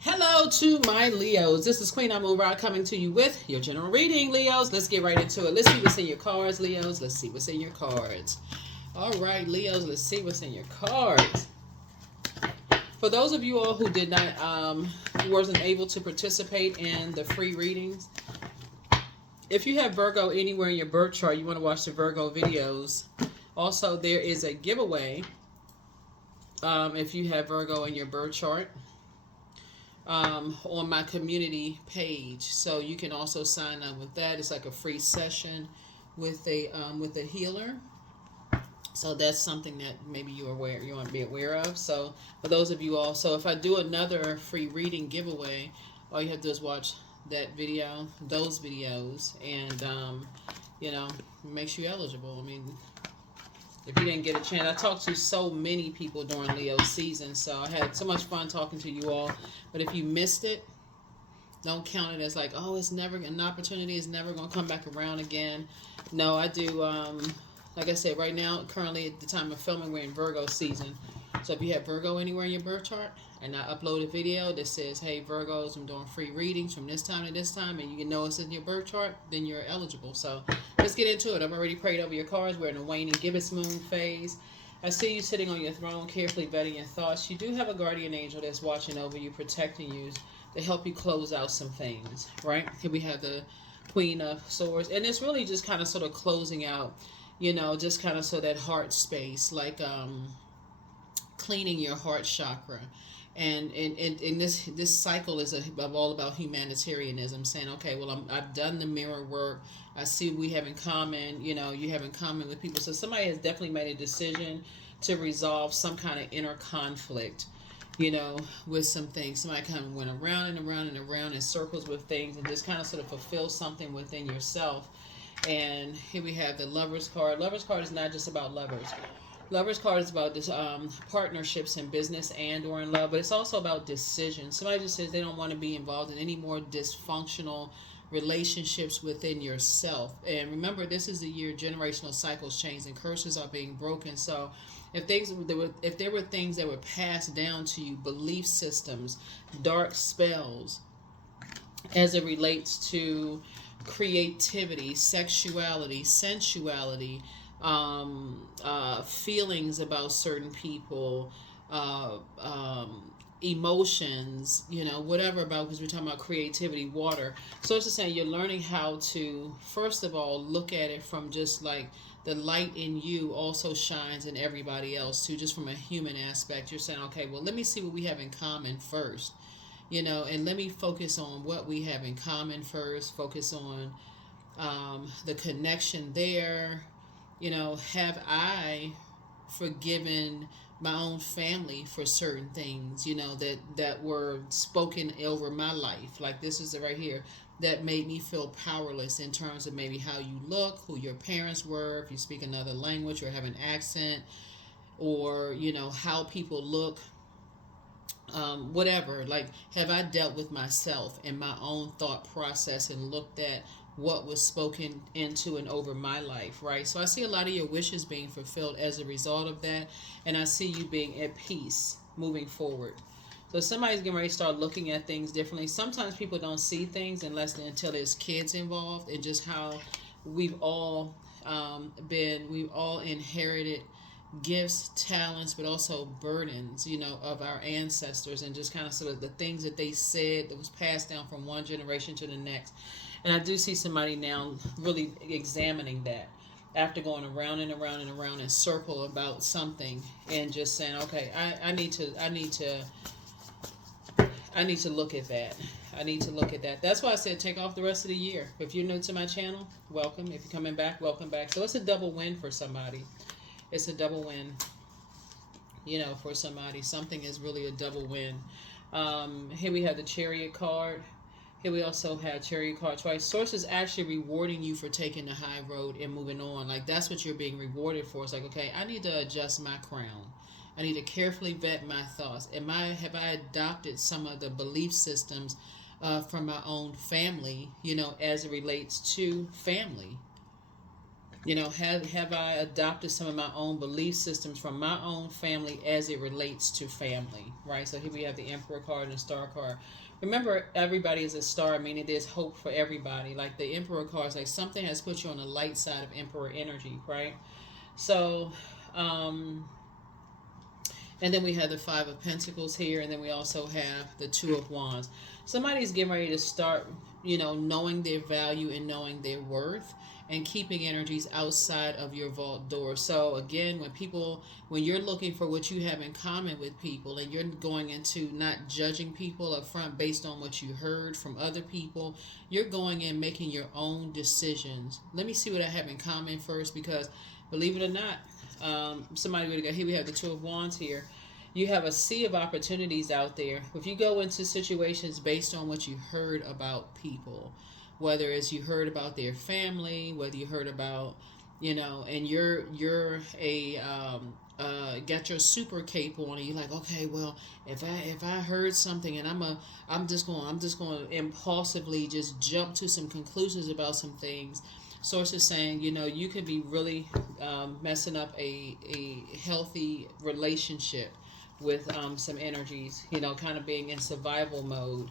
Hello to my Leos. This is Queen Amun Ra coming to you with your general reading, Leos. Let's get right into it. Let's see what's in your cards, Leos. Let's see what's in your cards. All right, Leos, let's see what's in your cards. For those of you all who did not, who wasn't able to participate in the free readings, if you have Virgo anywhere in your birth chart, you want to watch the Virgo videos. Also, there is a giveaway if you have Virgo in your birth chart. On my community page, so you can also sign up with that. It's like a free session with a healer. So that's something that maybe you want to be aware of. So for those of you also, if I do another free reading giveaway, all you have to do is watch that video, those videos, and makes you eligible. I mean, if you didn't get a chance, I talked to so many people during Leo's season, so I had so much fun talking to you all. But if you missed it, don't count it as like, oh, it's never an opportunity, is never going to come back around again. No, I do. Like I said, right now, currently at the time of filming, we're in Virgo season. So if you have Virgo anywhere in your birth chart, and I upload a video that says, hey, Virgos, I'm doing free readings from this time to this time, and you can know it's in your birth chart, then you're eligible. So let's get into it. I've already prayed over your cards. We're in a waning gibbous moon phase. I see you sitting on your throne, carefully vetting your thoughts. You do have a guardian angel that's watching over you, protecting you, to help you close out some things, right? Here we have the Queen of Swords, and it's really just kind of sort of closing out, just kind of so that heart space, like cleaning your heart chakra. And this cycle is all about humanitarianism, saying, okay, well, I've done the mirror work. I see we have in common, you have in common with people. So somebody has definitely made a decision to resolve some kind of inner conflict, with some things. Somebody kind of went around and around and around in circles with things and just kind of sort of fulfill something within yourself. And here we have the Lover's card. Lover's card is not just about lovers. Lover's card is about this partnerships in business and or in love, but it's also about decisions. Somebody just says they don't want to be involved in any more dysfunctional relationships within yourself. And remember, this is the year generational cycles change and curses are being broken. So if there were things that were passed down to you, belief systems, dark spells, as it relates to creativity, sexuality, sensuality, feelings about certain people, emotions, whatever about, because we're talking about creativity, water. So it's just saying you're learning how to, first of all, look at it from just like the light in you also shines in everybody else too, just from a human aspect. You're saying, okay, well, let me see what we have in common first, and let me focus on what we have in common first, focus on the connection there. Have I forgiven my own family for certain things, that were spoken over my life? Like this is right here that made me feel powerless in terms of maybe how you look, who your parents were, if you speak another language or have an accent, or, how people look, whatever. Like, have I dealt with myself and my own thought process and looked at what was spoken into and over my life, right? So I see a lot of your wishes being fulfilled as a result of that, and I see you being at peace moving forward. So somebody's getting ready to start looking at things differently. Sometimes people don't see things until there's kids involved, and just how we've all we've all inherited gifts, talents, but also burdens, of our ancestors, and just kind of sort of the things that they said that was passed down from one generation to the next. And I do see somebody now really examining that after going around and around and around in circle about something, and just saying, okay, I need to look at that. I need to look at that. That's why I said take off the rest of the year. If you're new to my channel, welcome. If you're coming back, welcome back. So it's a double win for somebody. It's a double win, for somebody. Something is really a double win. Here we have the Chariot card. Here we also have Chariot card twice. Source is actually rewarding you for taking the high road and moving on. Like, that's what you're being rewarded for. It's like, okay, I need to adjust my crown. I need to carefully vet my thoughts. Have I adopted some of the belief systems from my own family, as it relates to family? Have I adopted some of my own belief systems from my own family as it relates to family, right? So here we have the Emperor card and the Star card. Remember, everybody is a star, meaning there's hope for everybody. Like the Emperor card is like something has put you on the light side of Emperor energy, right? So, um, and then we have the Five of Pentacles here, and then we also have the Two of Wands. Somebody's getting ready to start, knowing their value and knowing their worth and keeping energies outside of your vault door. So again, when you're looking for what you have in common with people and you're going into not judging people up front based on what you heard from other people, you're going in making your own decisions. Let me see what I have in common first, because believe it or not, somebody would go, here we have the Two of Wands here. You have a sea of opportunities out there. If you go into situations based on what you heard about people, whether it's you heard about their family, whether you heard about, and you're a got your super cape on, and you're like, okay, well, if I heard something, and I'm just going to impulsively just jump to some conclusions about some things. Sources saying, you could be really messing up a healthy relationship with some energies, kind of being in survival mode.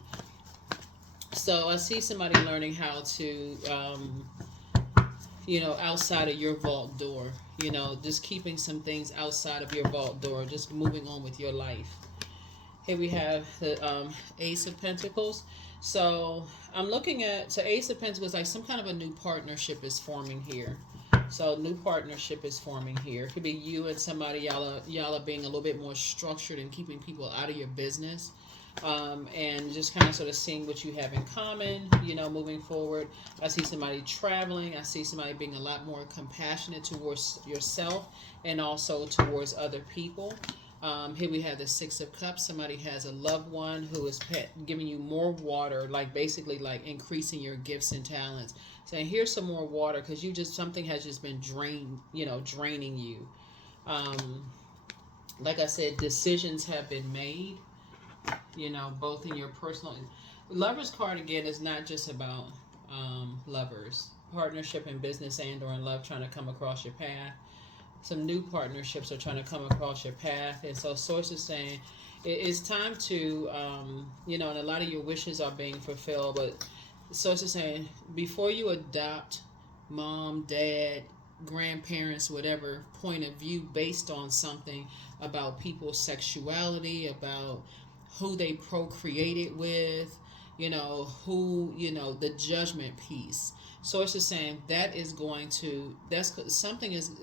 So I see somebody learning how to, outside of your vault door, just keeping some things outside of your vault door, just moving on with your life. Here we have the Ace of Pentacles. So I'm looking at, Ace of Pentacles, like some kind of a new partnership is forming here. So new partnership is forming here. It could be you and somebody, y'all are being a little bit more structured and keeping people out of your business. And just kind of sort of seeing what you have in common, moving forward. I see somebody traveling. I see somebody being a lot more compassionate towards yourself and also towards other people. Here we have the Six of Cups. Somebody has a loved one who is giving you more water, like basically like increasing your gifts and talents. Saying, here's some more water because something has just been draining you. Like I said, decisions have been made, both in your personal. Lovers card again is not just about lovers. Partnership in business and or in love trying to come across your path. Some new partnerships are trying to come across your path, and so sources saying it's time to and a lot of your wishes are being fulfilled, but sources saying before you adopt mom, dad, grandparents, whatever point of view based on something about people's sexuality, about who they procreated with, the judgment piece. Sources saying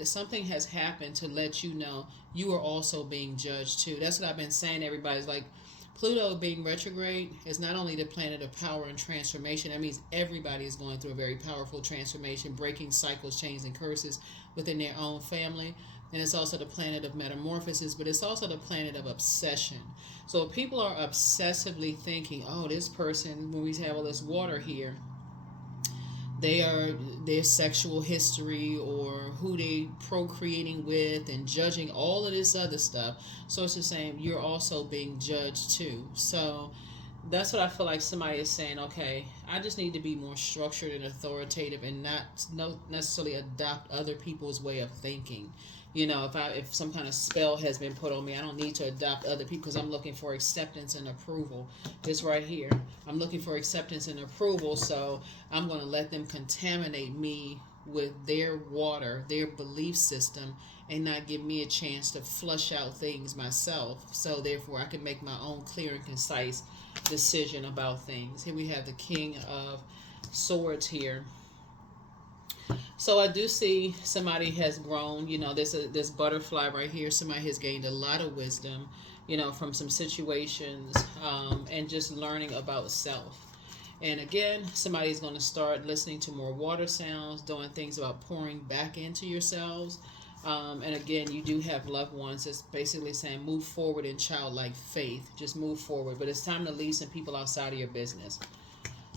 something has happened to let you know you are also being judged too. That's what I've been saying to everybody. It's like Pluto being retrograde is not only the planet of power and transformation. That means everybody is going through a very powerful transformation, breaking cycles, chains, and curses within their own family. And it's also the planet of metamorphosis, but it's also the planet of obsession. So if people are obsessively thinking, oh, this person, when we have all this water here, their sexual history or who they procreating with and judging all of this other stuff. So it's the same, you're also being judged too. So that's what I feel like somebody is saying, okay, I just need to be more structured and authoritative and not necessarily adopt other people's way of thinking. If some kind of spell has been put on me, I don't need to adopt other people because I'm looking for acceptance and approval. This right here, I'm looking for acceptance and approval, so I'm going to let them contaminate me with their water, their belief system, and not give me a chance to flush out things myself. So therefore, I can make my own clear and concise decision about things. Here we have the King of Swords here. So I do see somebody has grown. This butterfly right here. Somebody has gained a lot of wisdom, from some situations, and just learning about self. And again, somebody's going to start listening to more water sounds, doing things about pouring back into yourselves. And again, you do have loved ones that's basically saying move forward in childlike faith. Just move forward. But it's time to leave some people outside of your business.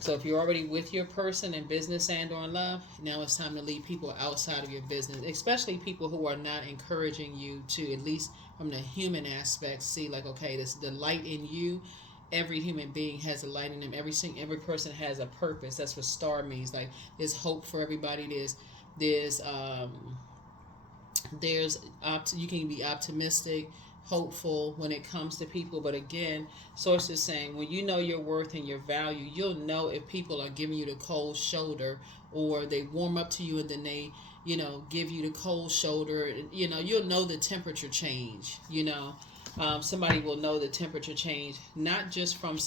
So if you're already with your person in business and or in love, now it's time to leave people outside of your business, especially people who are not encouraging you to, at least from the human aspect, see like, okay, this the light in you. Every human being has a light in them. Every person has a purpose. That's what star means. Like there's hope for everybody. There's you can be optimistic, hopeful when it comes to people. But again, source is saying when you know your worth and your value, you'll know if people are giving you the cold shoulder, or they warm up to you and then they, give you the cold shoulder. You'll know the temperature change. Somebody will know the temperature change, not just from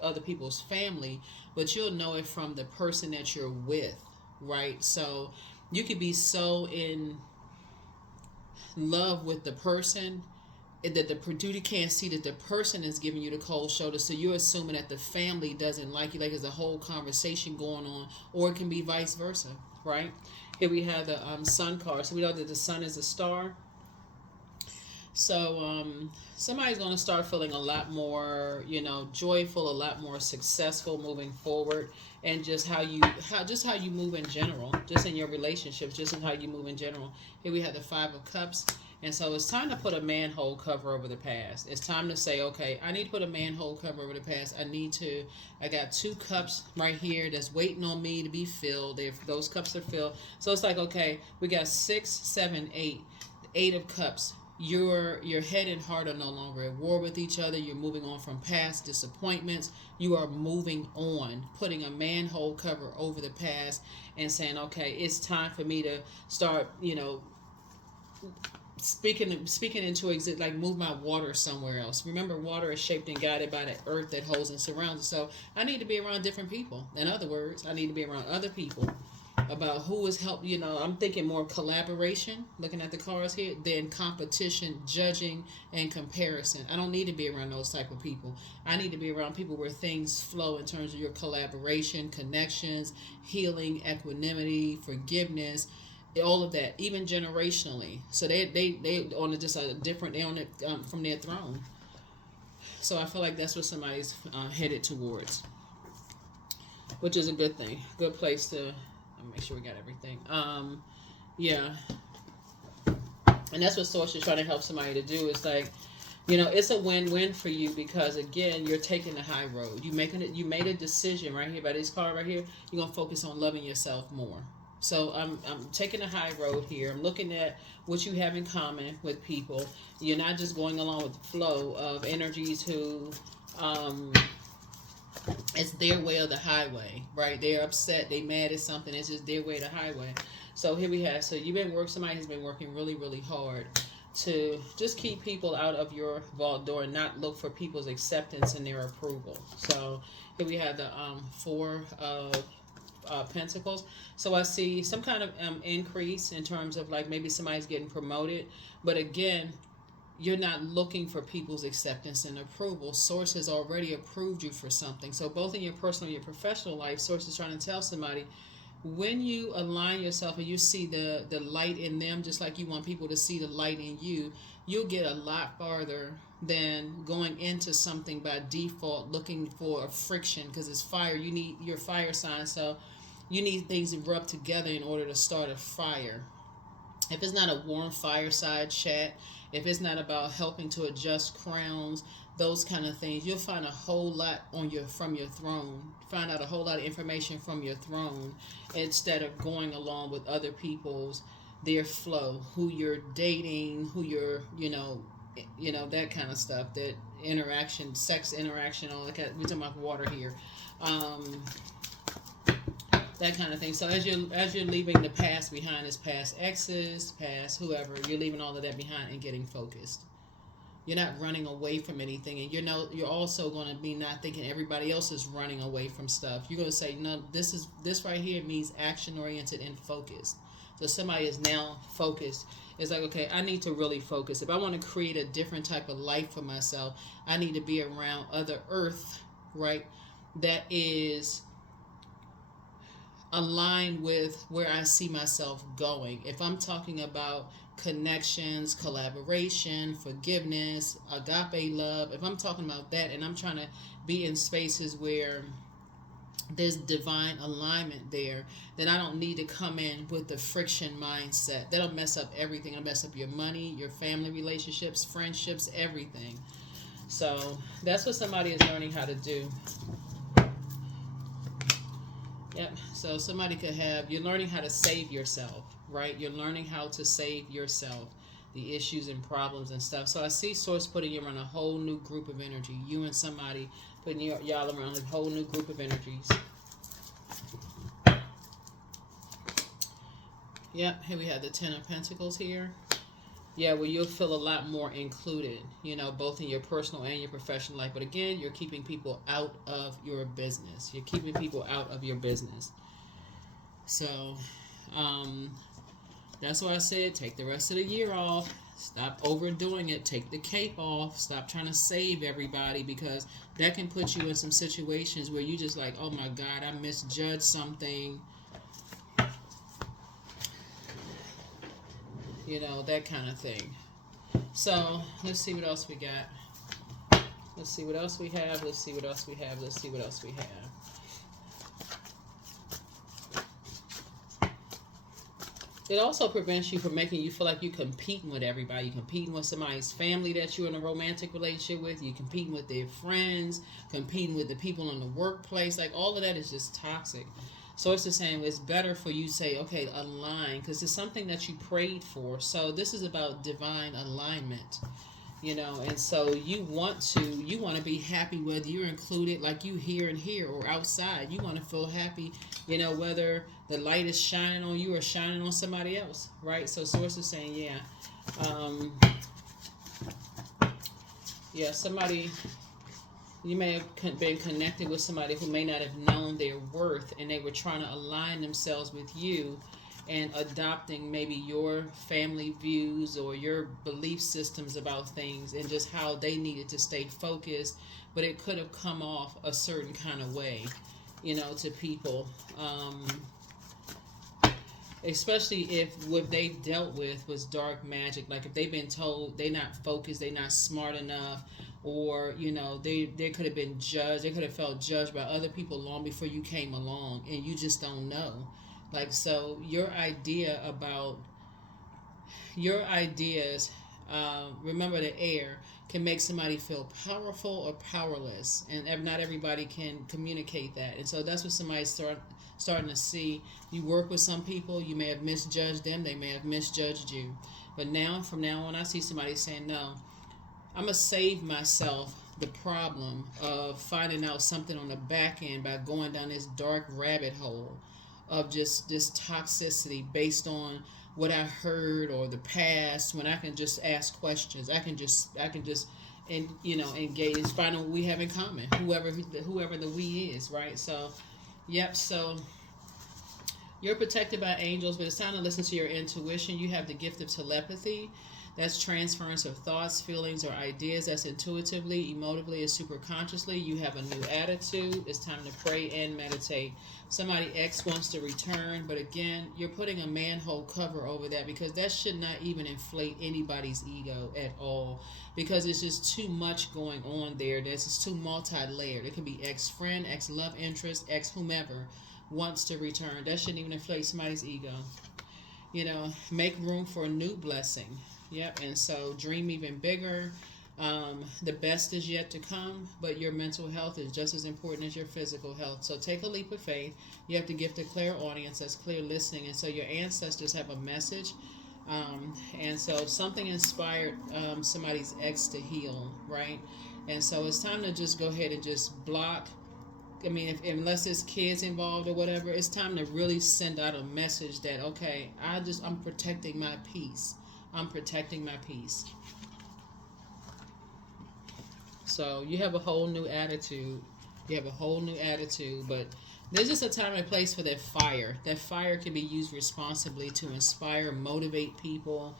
other people's family, but you'll know it from the person that you're with, right? So you could be so in love with the person that the producer can't see that the person is giving you the cold shoulder, so you're assuming that the family doesn't like you, like there's a whole conversation going on, or it can be vice versa, right? Here we have the sun card, so we know that the sun is a star. So somebody's going to start feeling a lot more, joyful, a lot more successful moving forward, and just how you move in general, just in your relationships, just in how you move in general. Here we have the Five of Cups, and so it's time to put a manhole cover over the past. It's time to say, okay, I need to put a manhole cover over the past. I got 2 cups right here that's waiting on me to be filled. Those cups are filled. So it's like, okay, we got 6, 7, 8, 8 of Cups. Your head and heart are no longer at war with each other. You're moving on from past disappointments. You are moving on, putting a manhole cover over the past and saying, okay, it's time for me to start, speaking into existence, like move my water somewhere else. Remember, water is shaped and guided by the earth that holds and surrounds it. So I need to be around different people. In other words, I need to be around other people about who is help. I'm thinking more collaboration, looking at the cards here, than competition, judging, and comparison. I don't need to be around those type of people. I need to be around people where things flow in terms of your collaboration, connections, healing, equanimity, forgiveness, all of that, even generationally. So they on a, just a different, they on it from their throne. So I feel like that's what somebody's headed towards, which is a good thing, good place to make sure we got everything. Yeah, and that's what Source is trying to help somebody to do. It's like, it's a win-win for you, because again, you're taking the high road. You made a decision right here by this card right here. You're gonna focus on loving yourself more. So I'm taking a high road here. I'm looking at what you have in common with people. You're not just going along with the flow of energies who it's their way of the highway, right? They're upset, they mad at something, it's just their way of the highway. So here we have, somebody has been working really, really hard to just keep people out of your vault door and not look for people's acceptance and their approval. So here we have the 4 of Pentacles. So I see some kind of increase in terms of like maybe somebody's getting promoted, but again, you're not looking for people's acceptance and approval. Source has already approved you for something. So both in your personal and your professional life, Source is trying to tell somebody, when you align yourself and you see the light in them, just like you want people to see the light in you, you'll get a lot farther than going into something by default looking for a friction, because it's fire. You need your fire sign, so you need things to rub together in order to start a fire. If it's not a warm fireside chat, if it's not about helping to adjust crowns, those kind of things, you'll find a whole lot from your throne. Find out a whole lot of information from your throne instead of going along with other people's, their flow, who you're dating, who you're, that kind of stuff, that interaction, sex interaction, all that kind of, we're talking about water here. That kind of thing. So as you're leaving the past behind, as past exes, past whoever, you're leaving all of that behind and getting focused. You're not running away from anything, and you're also going to be not thinking everybody else is running away from stuff. You're going to say, no, this right here means action oriented and focused. So somebody is now focused. It's like, okay, I need to really focus. If I want to create a different type of life for myself, I need to be around other earth, right? That is aligned with where I see myself going. If I'm talking about connections, collaboration, forgiveness, agape love, if I'm talking about that and I'm trying to be in spaces where there's divine alignment there, then I don't need to come in with the friction mindset. That'll mess up everything. It'll mess up your money, your family relationships, friendships, everything. So that's what somebody is learning how to do. Yep. So somebody could have, you're learning how to save yourself, right? You're learning how to save yourself, the issues and problems and stuff. So I see Source putting you around a whole new group of energy. You and somebody putting y'all around a whole new group of energies. Yep. Here we have the Ten of Pentacles here. Yeah, well, you'll feel a lot more included, you know, both in your personal and your professional life. But again, you're keeping people out of your business. You're keeping people out of your business. So, that's why I said take the rest of the year off. Stop overdoing it. Take the cape off. Stop trying to save everybody, because that can put you in some situations where you just like, oh my God, I misjudged something. You know, that kind of thing. So, let's see what else we got. Let's see what else we have. Let's see what else we have. Let's see what else we have. It also prevents you from making you feel like you're competing with everybody. You're competing with somebody's family that you're in a romantic relationship with. You're competing with their friends, competing with the people in the workplace. Like, all of that is just toxic. So it's the same. It's better for you to say, okay, align, because it's something that you prayed for. So this is about divine alignment, you know. And so you want to be happy whether you're included, like you here and here, or outside. You want to feel happy, you know, whether the light is shining on you or shining on somebody else, right? So Source is saying, somebody. You may have been connected with somebody who may not have known their worth, and they were trying to align themselves with you and adopting maybe your family views or your belief systems about things, and just how they needed to stay focused, but it could have come off a certain kind of way, you know, to people. Especially if what they dealt with was dark magic. Like if they've been told they're not focused, they're not smart enough, or you know, they could have been judged, they could have felt judged by other people long before you came along, and you just don't know. Like, so your ideas, remember the air can make somebody feel powerful or powerless, and not everybody can communicate that. And so that's what somebody's starting to see. You work with some people, you may have misjudged them, they may have misjudged you. But now, from now on, I see somebody saying, no, I'm going to save myself the problem of finding out something on the back end by going down this dark rabbit hole of just this toxicity based on what I heard or the past, when I can just ask questions. I can just and you know, engage, find out what we have in common, whoever the we is, right? So yep. So you're protected by angels, but it's time to listen to your intuition. You have the gift of telepathy. That's transference of thoughts, feelings, or ideas. That's intuitively, emotively, and superconsciously. You have a new attitude. It's time to pray and meditate. Somebody X wants to return, but again, you're putting a manhole cover over that, because that should not even inflate anybody's ego at all, because it's just too much going on there. This is too multi-layered. It could be ex-friend, ex-love interest, ex-whomever wants to return. That shouldn't even inflate somebody's ego. You know, make room for a new blessing. Yep, and so dream even bigger. The best is yet to come, but your mental health is just as important as your physical health. So take a leap of faith. You have to gift a clairaudience, that's clear listening, and so your ancestors have a message. And so something inspired somebody's ex to heal, right? And so it's time to just go ahead and just block. I mean, unless there's kids involved or whatever, it's time to really send out a message that, okay, I'm protecting my peace. I'm protecting my peace. So you have a whole new attitude. You have a whole new attitude, but there's just a time and place for that fire. That fire can be used responsibly to inspire, motivate people,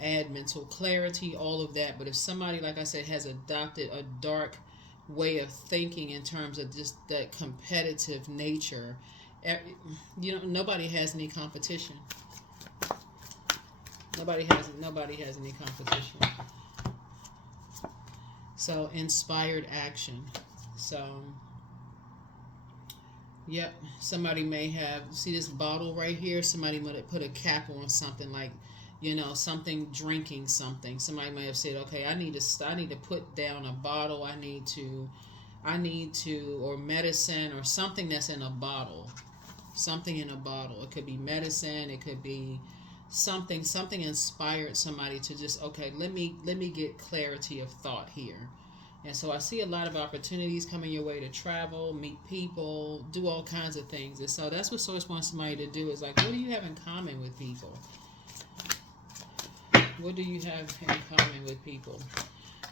add mental clarity, all of that. But if somebody, like I said, has adopted a dark way of thinking in terms of just that competitive nature, you know, nobody has any competition. Nobody has any competition. So inspired action. So yep, somebody may have, see this bottle right here, somebody might have put a cap on something, like, you know, something, drinking something. Somebody may have said, okay, I need to put down a bottle. I need to or medicine or something that's in a bottle. something in a bottle. It could be medicine. It could be something inspired somebody to just, okay, let me get clarity of thought here. And so I see a lot of opportunities coming your way to travel, meet people, do all kinds of things. And so that's what Source wants somebody to do, is like, what do you have in common with people? What do you have in common with people?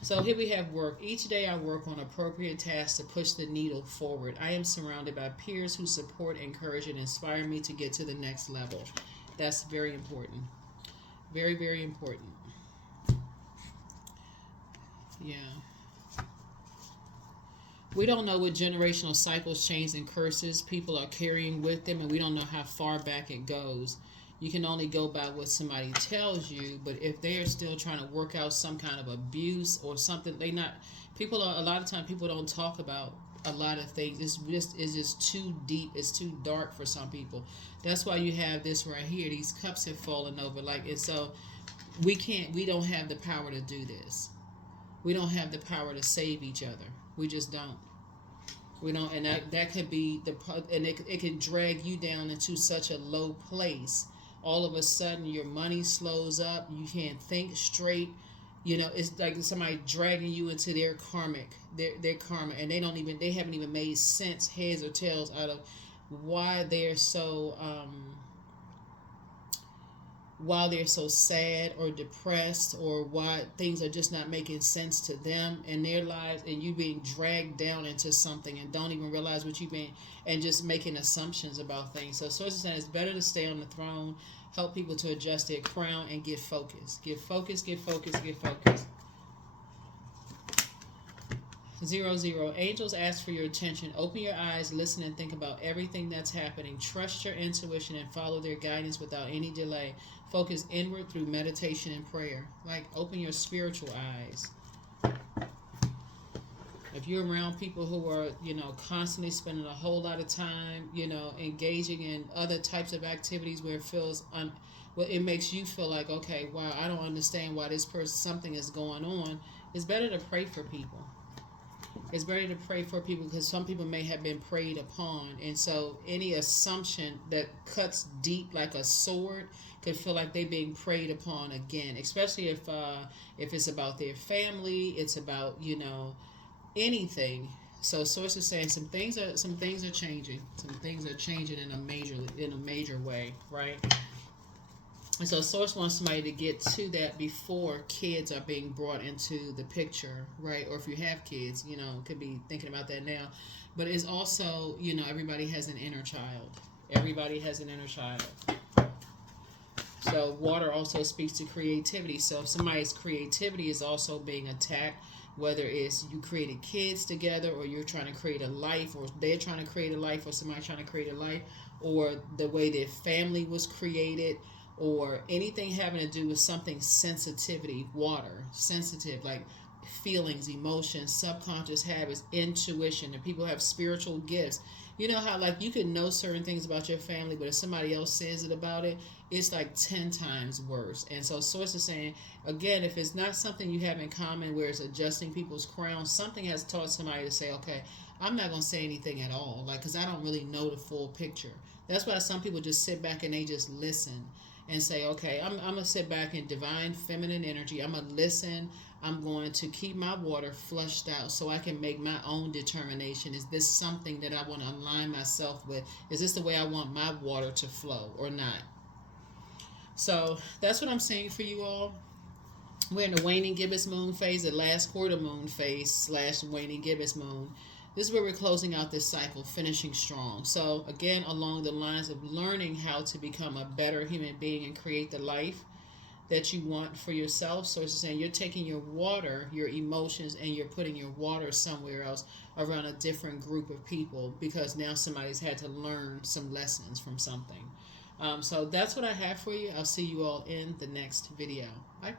So here we have work. Each day I work on appropriate tasks to push the needle forward. I am surrounded by peers who support, encourage, and inspire me to get to the next level. That's very important. Very, very important. Yeah. We don't know what generational cycles, chains, and curses people are carrying with them, and we don't know how far back it goes. You can only go by what somebody tells you, but if they are still trying to work out some kind of abuse or something, a lot of times people don't talk about a lot of things. It's just too deep, it's too dark for some people. That's why you have this right here. These cups have fallen over, and so we don't have the power to do this. We don't have the power to save each other. We just don't. We don't, and that could be and it can drag you down into such a low place. All of a sudden, your money slows up. You can't think straight. It's like somebody dragging you into their karma, and they haven't even made sense, heads or tails, out of why they're so sad or depressed, or why things are just not making sense to them in their lives, and you being dragged down into something and don't even realize what you've been, and just making assumptions about things. So Source is saying it's better to stay on the throne, help people to adjust their crown, and get focused. Get focused, get focused, get focused. 00. Angels ask for your attention. Open your eyes, listen, and think about everything that's happening. Trust your intuition and follow their guidance without any delay. Focus inward through meditation and prayer. Like, open your spiritual eyes. If you're around people who are, constantly spending a whole lot of time, engaging in other types of activities where it feels, it makes you feel like, okay, wow, I don't understand why this person, something is going on. It's better to pray for people. It's better to pray for people, because some people may have been preyed upon. And so any assumption that cuts deep like a sword could feel like they're being preyed upon again, especially if it's about their family, it's about, anything. So Source is saying some things are changing. Some things are changing in a major way, right? And so Source wants somebody to get to that before kids are being brought into the picture, right? Or if you have kids, could be thinking about that now. But it's also, everybody has an inner child. Everybody has an inner child. So water also speaks to creativity. So if somebody's creativity is also being attacked, whether it's you created kids together, or you're trying to create a life, or they're trying to create a life, or somebody trying to create a life, or the way their family was created, or anything having to do with something sensitivity, water, sensitive, like feelings, emotions, subconscious habits, intuition, and people have spiritual gifts. You know how, like, you can know certain things about your family, but if somebody else says it about it, it's like 10 times worse. And so Source is saying, again, if it's not something you have in common where it's adjusting people's crowns, something has taught somebody to say, okay, I'm not going to say anything at all, like, because I don't really know the full picture. That's why some people just sit back and they just listen and say, okay, I'm going to sit back in divine feminine energy. I'm going to listen. I'm going to keep my water flushed out so I can make my own determination. Is this something that I want to align myself with? Is this the way I want my water to flow or not? So that's what I'm saying for you all. We're in the waning gibbous moon phase, the last quarter moon phase / waning gibbous moon. This is where we're closing out this cycle, finishing strong. So again, along the lines of learning how to become a better human being and create the life that you want for yourself. So it's saying you're taking your water, your emotions, and you're putting your water somewhere else around a different group of people, because now somebody's had to learn some lessons from something. So that's what I have for you. I'll see you all in the next video. Bye.